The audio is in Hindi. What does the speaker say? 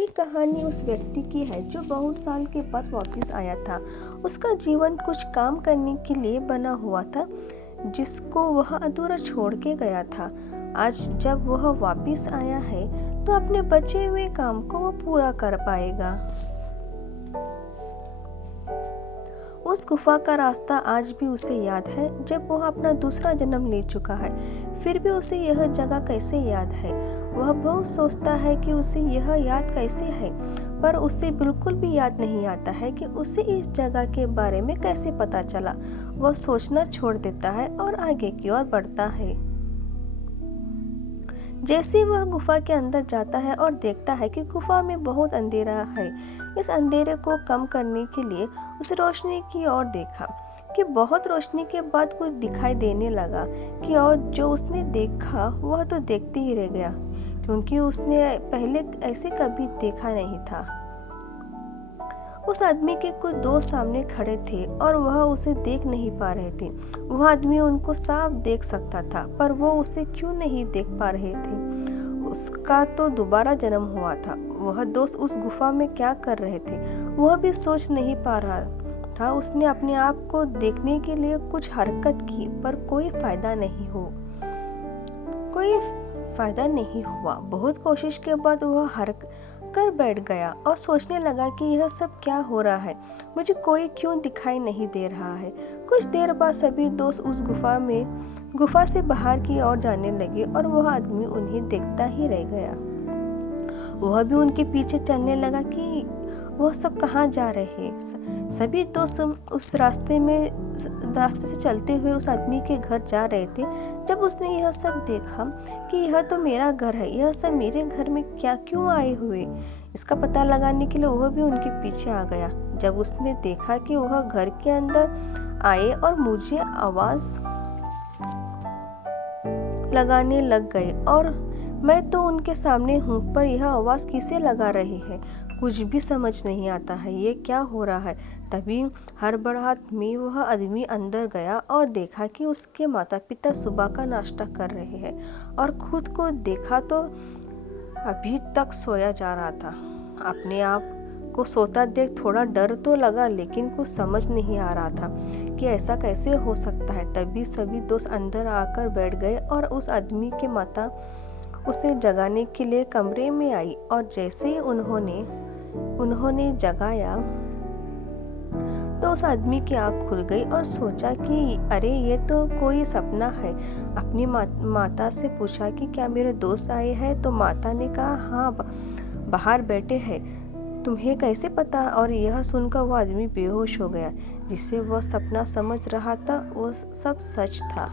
ये कहानी उस व्यक्ति की है जो बहुत साल के बाद वापस आया था। उसका जीवन कुछ काम करने के लिए बना हुआ था जिसको वह अधूरा छोड़ के गया था। आज जब वह वापस आया है तो अपने बचे हुए काम को वह पूरा कर पाएगा। उस गुफा का रास्ता आज भी उसे याद है जब वह अपना दूसरा जन्म ले चुका है। फिर भी उसे यह जगह कैसे याद है? वह बहुत सोचता है कि उसे यह याद कैसे है, पर उसे बिल्कुल भी याद नहीं आता है कि उसे इस जगह के बारे में कैसे पता चला। वह सोचना छोड़ देता है और आगे की ओर बढ़ता है। जैसे वह गुफा के अंदर जाता है और देखता है कि गुफा में बहुत अंधेरा है। इस अंधेरे को कम करने के लिए उसे रोशनी की ओर देखा कि बहुत रोशनी के बाद कुछ दिखाई देने लगा कि और जो उसने देखा वह तो देखते ही रह गया, क्योंकि उसने पहले ऐसे कभी देखा नहीं था। उस आदमी के कुछ दोस्त सामने खड़े थे और वह उसे देख नहीं पा रहे थे। वह आदमी उनको साफ देख सकता था, पर वो उसे क्यों नहीं देख पा रहे थे? उसका तो दोबारा जन्म हुआ था। वह दोस्त उस गुफा में क्या कर रहे थे वह भी सोच नहीं पा रहा था। उसने अपने आप को देखने के लिए कुछ हरकत की, पर कोई फायदा नहीं हुआ। बहुत कोशिश के बाद वह कर बैठ गया और सोचने लगा कि यह सब क्या हो रहा है, मुझे कोई क्यों दिखाई नहीं दे रहा है। कुछ देर बाद सभी दोस्त उस गुफा से बाहर की ओर जाने लगे और वह आदमी उन्हें देखता ही रह गया। वह भी उनके पीछे चलने लगा कि वह सब कहाँ जा रहे हैं। सभी दोस्त उस रास्ते से चलते हुए उस आदमी के घर जा रहे थे। जब उसने यह सब देखा कि यह तो मेरा घर है, यह सब मेरे घर में क्यों आए हुए, इसका पता लगाने के लिए वह भी उनके पीछे आ गया। जब उसने देखा कि वह घर के अंदर आए और मुझे आवाज लगाने लग गए और मैं तो उनके सामने हूँ, पर यह आवाज़ किसे लगा रहे हैं कुछ भी समझ नहीं आता है, ये क्या हो रहा है। तभी हड़बड़ाहट में वह आदमी अंदर गया और देखा कि उसके माता पिता सुबह का नाश्ता कर रहे हैं और खुद को देखा तो अभी तक सोया जा रहा था। अपने आप को सोता देख थोड़ा डर तो लगा, लेकिन कुछ समझ नहीं आ रहा था कि ऐसा कैसे हो सकता है। तभी सभी दोस्त अंदर आकर बैठ गए और उस आदमी के माता उसे जगाने के लिए कमरे में आई और जैसे ही उन्होंने जगाया तो उस आदमी की आँख खुल गई और सोचा कि अरे ये तो कोई सपना है। अपनी माता से पूछा कि क्या मेरे दोस्त आए हैं, तो माता ने कहा हाँ बाहर बैठे हैं, तुम्हें कैसे पता? और यह सुनकर वो आदमी बेहोश हो गया। जिसे वह सपना समझ रहा था वो सब सच था।